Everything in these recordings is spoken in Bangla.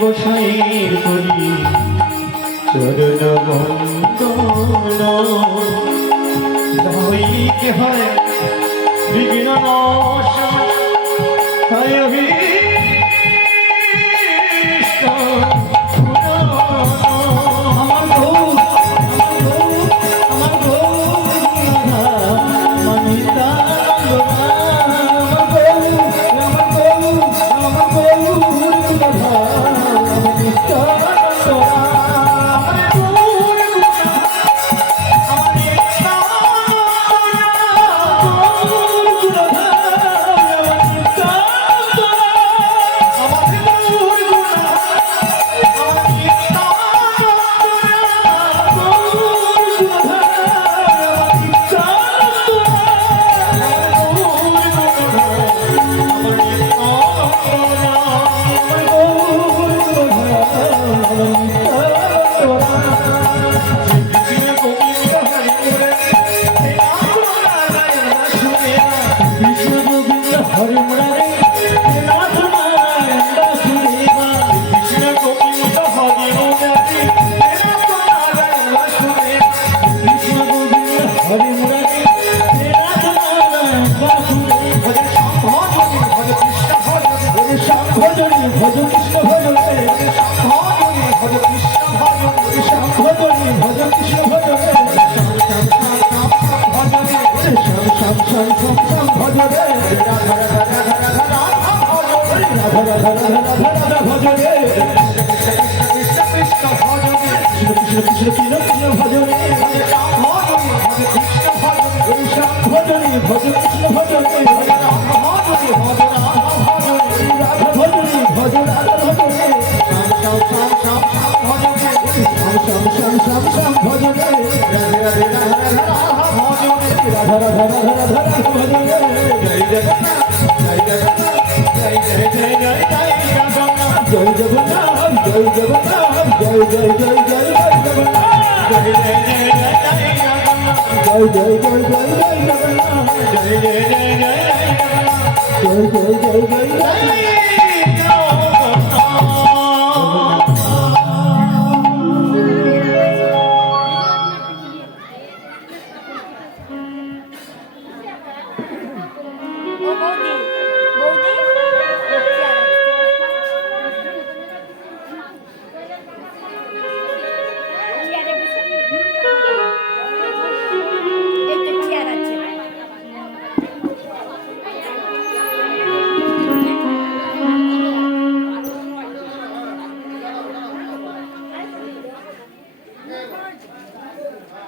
গোসাইর করি চরণ বন্দন হইকে হয় বিঘ্ন নাশ হয়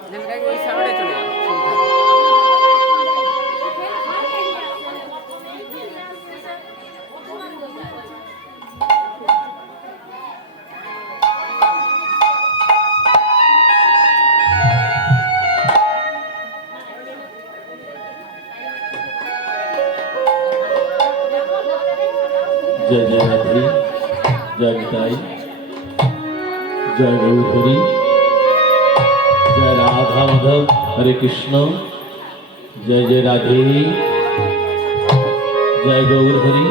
ওই সামনে চলে যাও। जय जय राधे, जय गीताई, जय गौरी, जय राधा माधव, हरे कृष्ण, जय जय राधे, जय गौरी।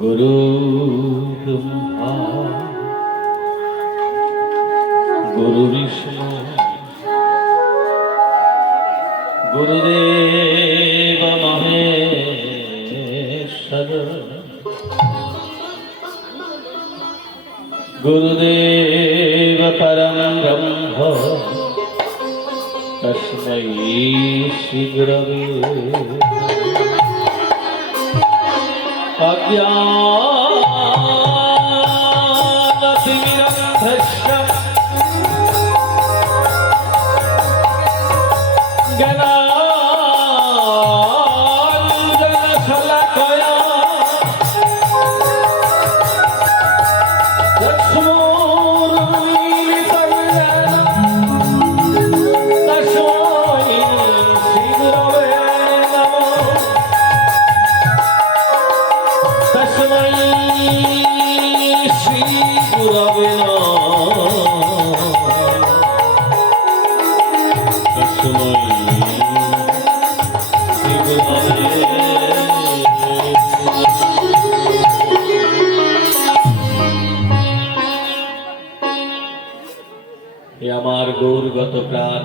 गुरु ब्रह्मा गुरु विष्णु गुरुदेव महेश्वर गुरुदेव परम ब्रह्म तस्मै श्री गुरवे अज्ञानतिमिरन्धस्य ज्ञानाञ्जनशलाकया चक्षुरुन्मीलितं येन तस्मै श्रीगुरवे नमः। तस्मै श्रीगुरवे नमः। तस्मै श्रीगुरवे। হে আমার গৌরগত প্রাণ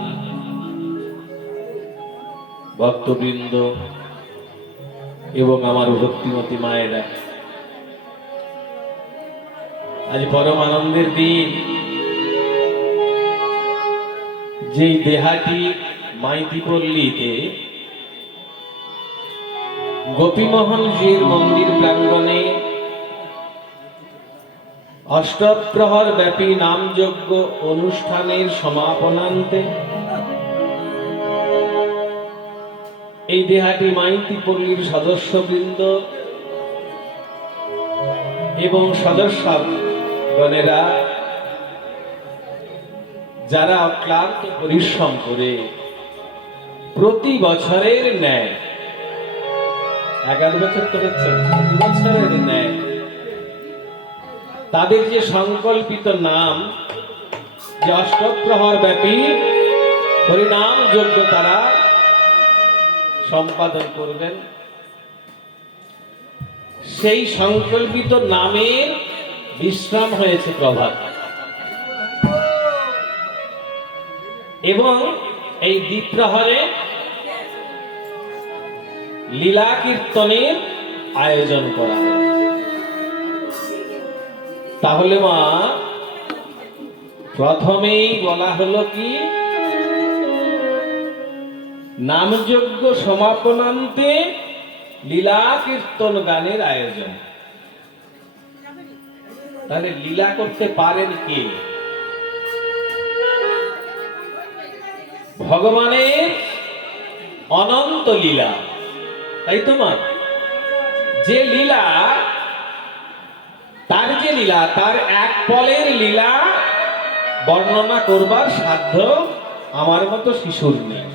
ভক্তবৃন্দ এবং আমার ভক্তিমতী মায়েরা, আজ পরম আনন্দের দিন। যে দেহাটি মাইতিপল্লীতে গোপীমোহনজির মন্দির প্রাঙ্গণে অষ্টপ্রহর ব্যাপী নামযজ্ঞ অনুষ্ঠানের সমাপনান্তে এই দেহাটি মাইতিপল্লীর সদস্যবৃন্দ এবং সদস্যগণেরা যারা অক্লান্ত পরিশ্রম করে প্রতি বছরের ন্যায় 11 বছর তো হচ্ছে, প্রতি বছরের ন্যায় তাদের যে সংকল্পিত নাম, যে অষ্টপ্রহর ব্যাপী হরিনাম যজ্ঞ তারা সম্পাদন করবেন, সেই সংকল্পিত নামের বিশ্রাম হয়েছে প্রভাত। এবং এই দ্বিপ্রহরে লীলা কীর্তনের আয়োজন করা হয়। তাহলে মা প্রথমেই বলা হলো কি, নামযজ্ঞ সমাপনান্তে লীলা কীর্তন গানের আয়োজন। তাহলে লীলা করতে পারেন কে? ভগবানের অনন্ত লীলা, তাই তো মা? যে লীলা, তার যে লীলা, তার এক পলের লীলা বর্ণনা করবার সাধ্য আমার মতো শিশুর নেই।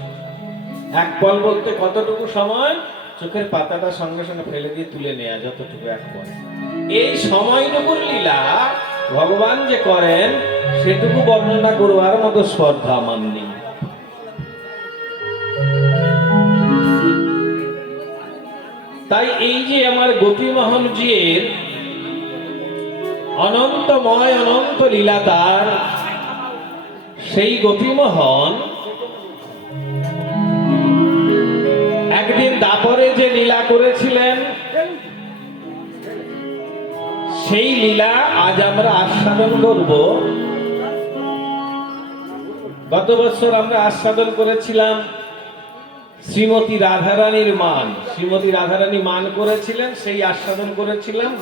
এক পল বলতে কতটুকু সময়? চোখের পাতাটা সঙ্গে সঙ্গে ফেলে দিয়ে তুলে নেওয়া, যতটুকু এক পল। এই সময়টুকুর লীলা ভগবান যে করেন সেটুকু বর্ণনা করবার মতো শ্রদ্ধা আমার নেই। তাই এই যে আমার গোপীমোহনজির অনন্তময় অনন্ত লীলা তার। সেই গোপীমোহন একদিন দাপরে যে লীলা করেছিলেন, সেই লীলা আজ আমরা আস্বাদন করব। গত বছর আমরা আস্বাদন করেছিলাম শ্রীমতী রাধারানীর মান। শ্রীমতী রাধারানী মান করেছিলেন, সেই আস্বাদন করেছিলাম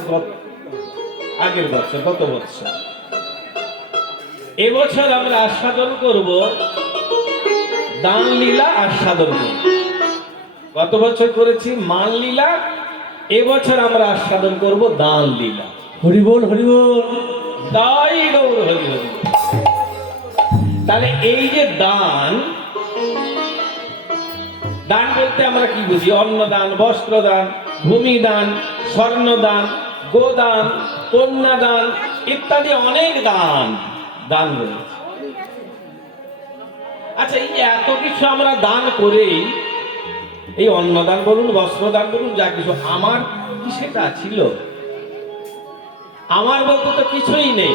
আগের বছর, গত বছর। এবছর আমরা আস্বাদন করব দান লীলা আস্বাদন করব। গত বছর করেছি মান লীলা, এবছর আমরা আস্বাদন করব দান লীলা। হরি বল হরি বল। তাই গৌর হরি হরি। তাহলে এই যে দান, দান বলতে আমরা কি বুঝি? অন্নদান, বস্ত্রদান, ভূমিদান, স্বর্ণদান, গোদান, কন্যাদান ইত্যাদি অনেক দান দান রয়েছে। আচ্ছা, এই এত কিছু আমরা দান করেই, এই অন্নদান বলুন, বস্ত্রদান বলুন, যা কিছু, আমার কি সেটা ছিল? আমার বলতে তো কিছুই নেই।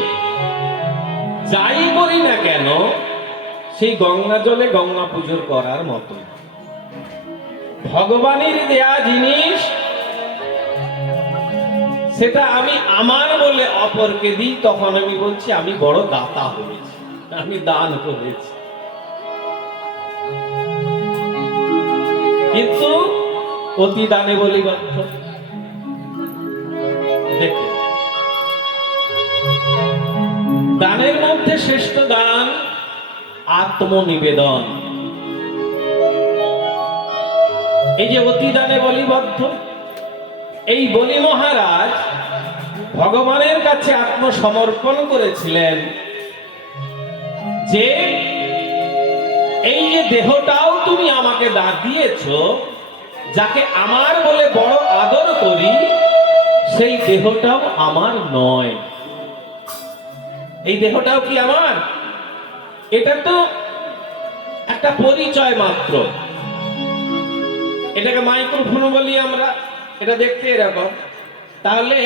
যাই করি না কেন, সেই গঙ্গা জলে গঙ্গা পুজো করার মতো। ভগবানের দেয়া জিনিস, সেটা আমি আমার বলে অপরকে দিই, তখন আমি বলছি আমি বড় দাতা হয়েছি, আমি দান করেছি। কিন্তু অতি দানে বলি বাধ্য। দেখে, দানের মধ্যে শ্রেষ্ঠ দান আত্মনিবেদন। এই যে অতি দানে বলিবদ্ধ, এই বলি মহারাজ ভগবানের কাছে আত্মসমর্পণ করেছিলেন যে এই যে দেহটাও তুমি আমাকে দান দিয়েছ, যাকে আমার বলে বড় আদর করি, সেই দেহটাও আমার নয়। এই দেহটাও কি আমার? এটা তো একটা পরিচয় মাত্র। এটাকে মাইক্রোফোন বলি আমরা, এটা দেখতে এরকম। তাহলে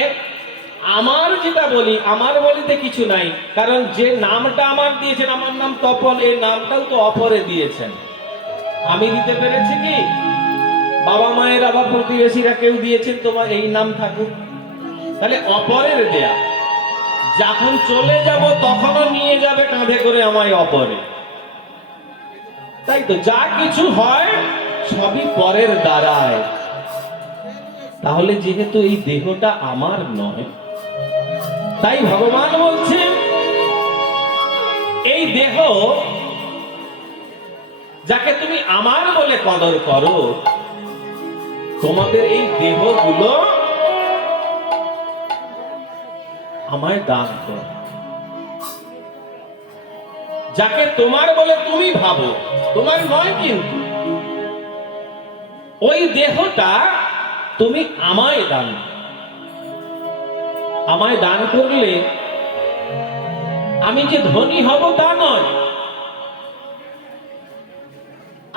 আমার যেটা বলি, আমার বলিতে কিছু নাই, কারণ যে নামটা আমার দিয়েছেন, আমার নাম তপন, এই নামটাও তো অপরে দিয়েছেন। আমি দিতে পেরেছি কি? বাবা মায়ের আবার প্রতিবেশীরা কেউ দিয়েছেন তোমার এই নাম থাকুক, তাহলে অপরের দেয়া। যখন চলে যাব তখনও নিয়ে যাবে কাঁধে করে আমায় অপরে। তাই তো যা কিছু হয় সবই পরের দ্বারায়। তাহলে যেহেতু এই দেহটা আমার নয়, তাই ভগবান বলছেন এই দেহ যাকে তুমি আমার বলে কদর করো, তোমাদের এই দেহগুলো আমায় দান করো। যাকে তোমার বলে তুমি ভাবো, তোমার নয়, কিন্তু ওই দেহটা তুমি আমায় দান। আমায় দান করলে আমি যে ধনী হব তা নয়।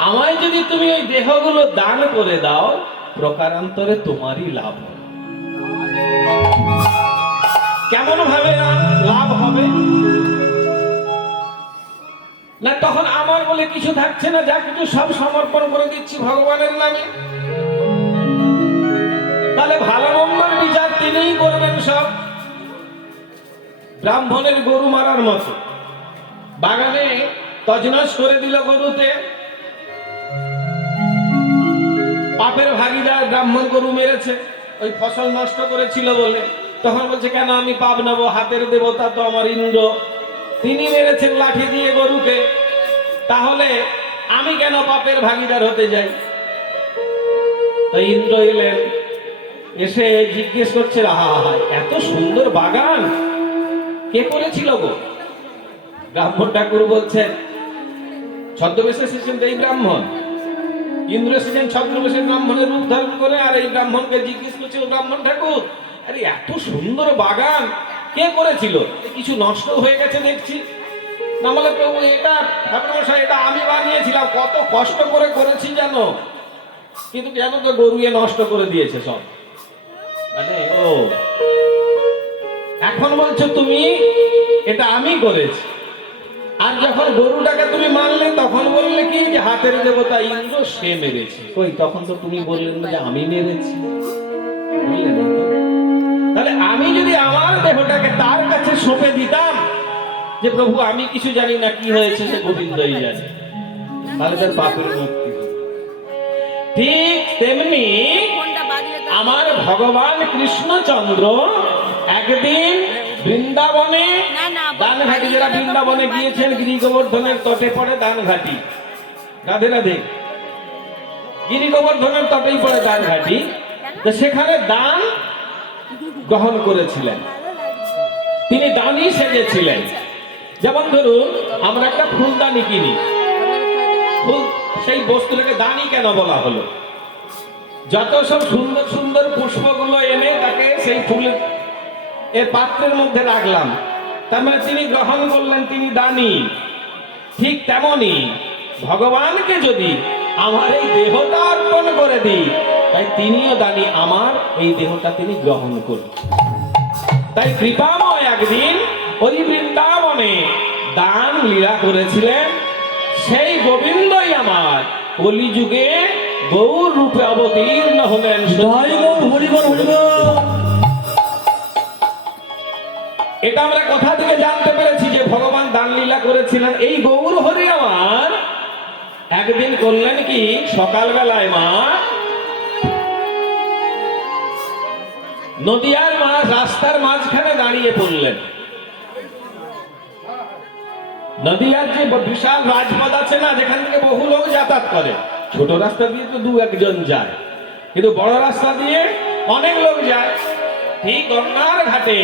আমায় যদি তুমি ওই দেহগুলো দান করে দাও, প্রকারান্তরে তোমারই লাভ হবে। কেমন ভাবে লাভ হবে? না তখন আমার বলে কিছু থাকছে না, যা কিছু সব সমর্পণ করে দিচ্ছি ভগবানের নামে। তাহলে ভালো মন্দের বিচার তিনিই করবেন সব। ব্রাহ্মণের গরু মারার মতো বাগানে তছনছ করে দিল গরুতে। পাপের ভাগীদার ব্রাহ্মণ গরু মেরেছে, ওই ফসল নষ্ট করেছিল বলে। তখন বলছে কেন আমি পাপ নেব? হাতের দেবতা তো আমার ইন্দ্র, তিনি মেরেছেন লাঠি দিয়ে গরুকে, তাহলে আমি কেন পাপের ভাগীদার হতে যাই? তো ইন্দ্র এলেন, এসে জিজ্ঞেস করছে এত সুন্দর বাগান কে করেছিল গো? ব্রাহ্মণ ঠাকুর বলছেন ছদ্মবেশে এসেছেন এই ব্রাহ্মণ, ইন্দ্র এসেছেন ছদ্মবেশে ব্রাহ্মণের রূপ ধারণ করে, আর এই ব্রাহ্মণকে জিজ্ঞেস করছে ব্রাহ্মণ ঠাকুর আরে এত সুন্দর বাগান কে করেছিল? কিছু নষ্ট হয়ে গেছে দেখছি। না বলে প্রভু এটা ঠাকুরমশাই এটা আমি বানিয়েছিলাম, কত কষ্ট করে করেছি জানো, কিন্তু জানো তো গরুয়ে নষ্ট করে দিয়েছে সব। মানে ও এখন বলছো তুমি এটা আমি করেছি, আর যখন গরুটাকে তুমি মারলে তখন বললে কি যে হাতের দেবতা ইন্দ্র সে মেরেছে। কই, তখন তো তুমি বললেন যে আমি মেরেছি। বুঝলেন না তো? তাহলে আমি যদি আমার দেহটাকে তার কাছে সঁপে দিতাম যে প্রভু আমি কিছু জানি না, কি হয়েছে সে গোবিন্দই জানে, তাহলে তার পাপের মুক্তি হতো। ঠিক তেমনি আমার ভগবান কৃষ্ণচন্দ্র একদিন বৃন্দাবনে দানঘাটি, যারা বৃন্দাবনে গিয়েছেন গিরি গোবর্ধনের তটে পড়ে দানঘাটি, রাধে রাধে, গিরি গোবর্ধনের তটেই পড়ে দানঘাটি, তো সেখানে দান গ্রহণ করেছিলেন। তিনি দানি সেজেছিলেন। যেমন ধরুন আমরা একটা ফুলদানি কিনি, ফুল সেই বস্তুটাকে দানি কেন বলা হলো? যত সব সুন্দর সুন্দর পুষ্পগুলো এনে তাকে সেই ফুলের এর পাত্রের মধ্যে রাখলাম, তার মানে তিনি গ্রহণ করলেন, তিনি দানি। ঠিক তেমনি ভগবানকে যদি আমার এই দেহটা অর্পণ করে দিই, তাই তিনিও দানি, আমার এই দেহটা তিনি গ্রহণ করলেন। তাই কৃপাময় একদিন ওই বৃন্দাবনে দান লীলা করেছিলেন। সেই গোবিন্দই আমার কলিযুগে গৌর রূপে অবতীর্ণ হলেন। এটা আমরা কোথা থেকে জানতে পেরেছি যে ভগবান দান লীলা করেছিলেন? এই গৌর হরি আমার একদিন করলেন কি, সকালবেলায় মা নদিয়ার মা রাস্তার মাঝখানে দাঁড়িয়ে পড়লেন। নদিয়ার যে বিশাল রাজপথ আছে না, যেখান থেকে বহু লোক যাতায়াত করে, ছোট রাস্তা দিয়ে তো দু একজন যায়, কিন্তু বড় রাস্তা দিয়ে অনেক লোক যায়। ঠিক গঙ্গার ঘাটে,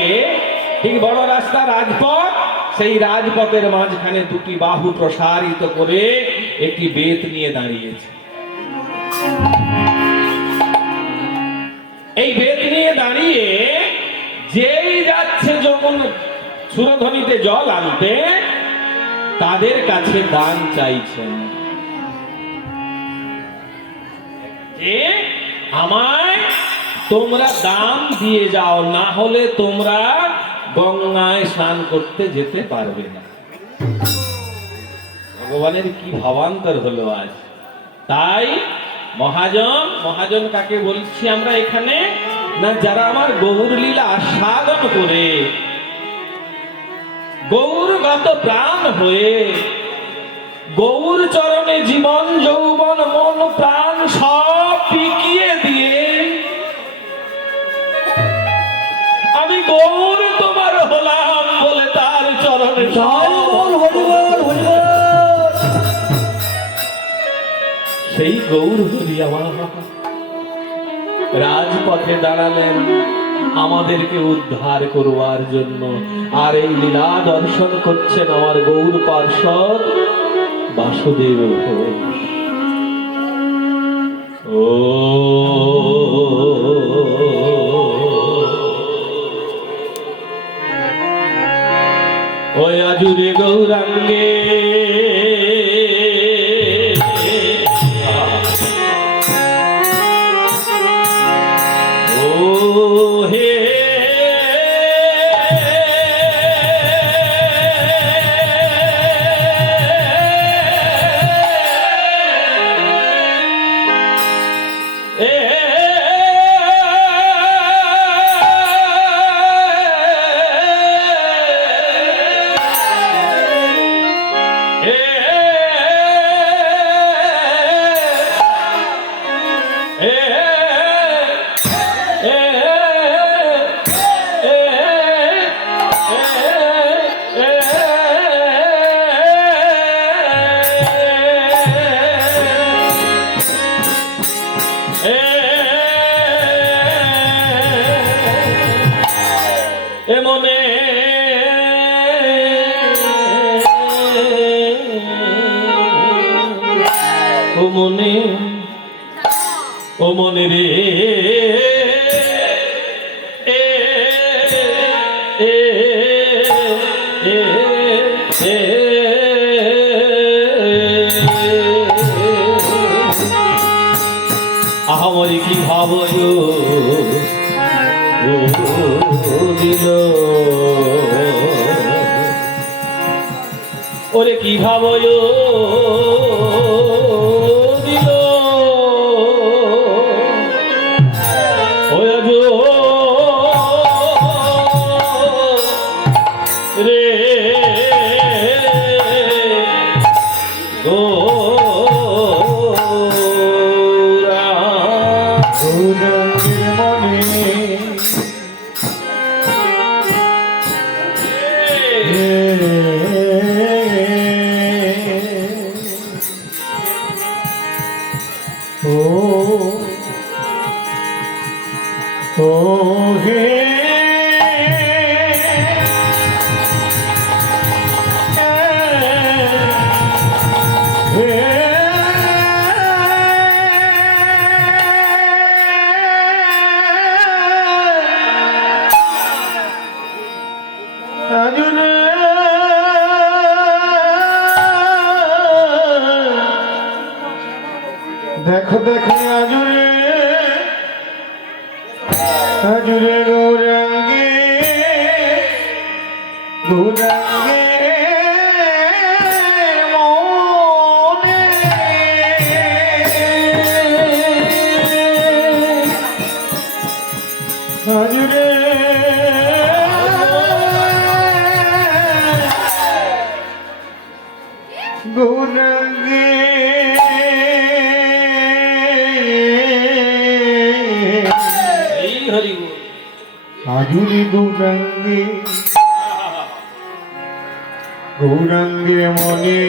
ঠিক বড় রাস্তা রাজপথ, সেই রাজপথের মাঝখানে দুটি বাহু প্রসারিত করে একটি বেত নিয়ে দাঁড়িয়েছে। এই বেত নিয়ে দাঁড়িয়ে যেই যাচ্ছে যখন সুরধ্বনিতে জল আনতে, তাদের কাছে দান চাইছেন যে আমায় তোমরা দান দিয়ে যাও, না হলে তোমরা গঙ্গায় স্নান করতে যেতে পারবে না। ভগবানের কি ভাবান্তর হলো আজ। তাই মহাজন, মহাজন কাকে বলছি আমরা এখানে? না, যারা আমার গৌর লীলা আস্বাদন করে গৌরগত প্রাণ হয়ে গৌর চরণে জীবন যৌবন মন প্রাণ সব পিকিয়ে দিয়ে আমি গৌর তোমার হলাম বলে তার চরণে সেই গৌর হরি আমার রাজপথে দাঁড়ালেন আমাদেরকে উদ্ধার করবার জন্য। আর এই লীলা দর্শন করছেন আমার গৌর পার্ষদ বাসুদেব ঘোষ। ও আজুরে গৌরাঙ্গে ও মনে রে আহামরি কি ভাবো দিল ওরে কি ভাবলো দিল ওরে রে দেখো দেখো আজুরে আজুরে গৌরাঙ্গে গৌরাঙ্গে মনে আজুরে গৌরাঙ্গে আজুরে গৌরাঙ্গে গৌরাঙ্গে মনে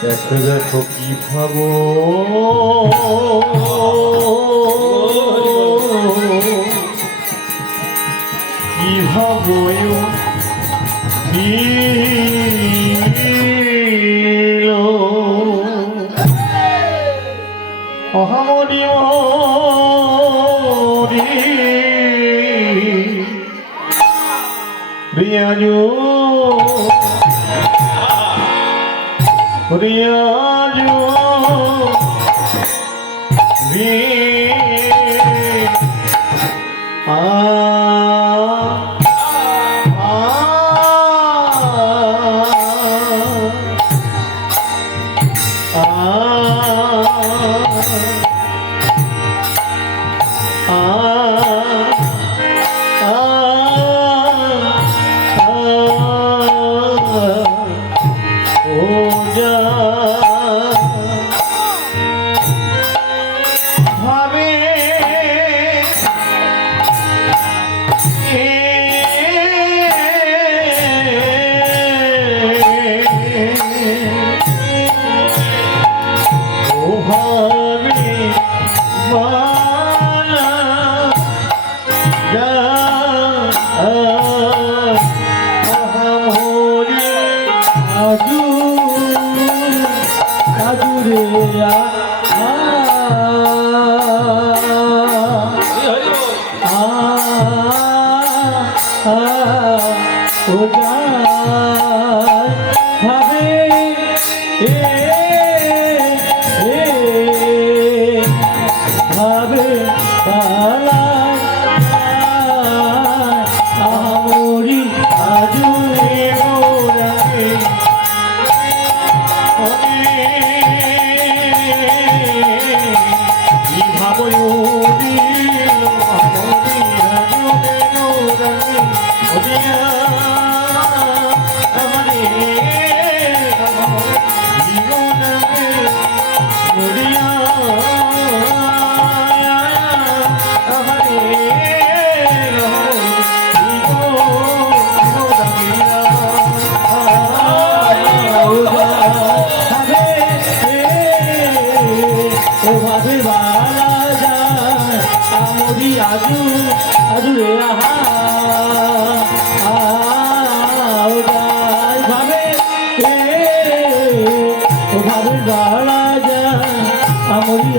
দেখো দেখো কি ভাবো কি ভাবো অহামরি মরি রিয়াজু রিয়াজু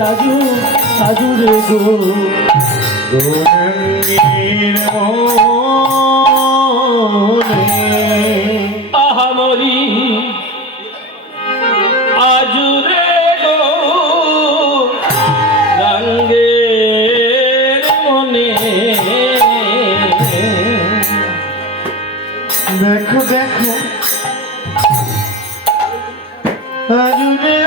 আজু আজু রে গো রঙের মনে আহামরি আজুরে গো রঙ্গের মনে দেখো দেখো আজুরে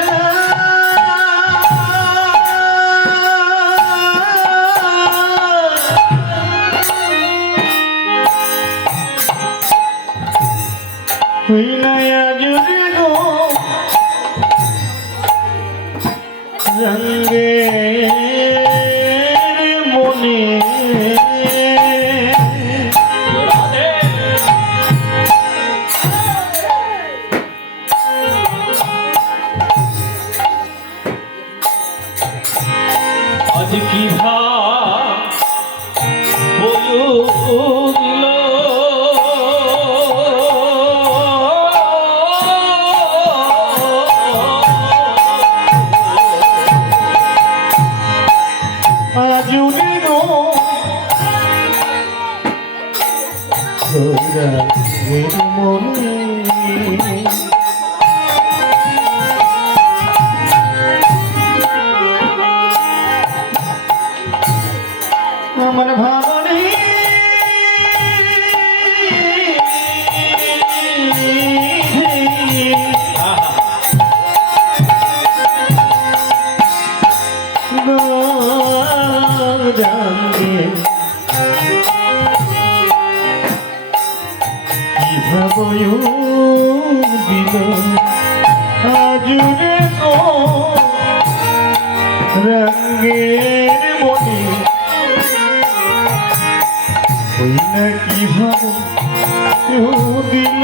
হই না আজুরে গো রঙের মনে আজ কি বলুল আজুরে গো রঙের মনে আমার ভালো নেই কিভাবে দিল আজুরে গো রঙের মনে হই না কিভাবে দিল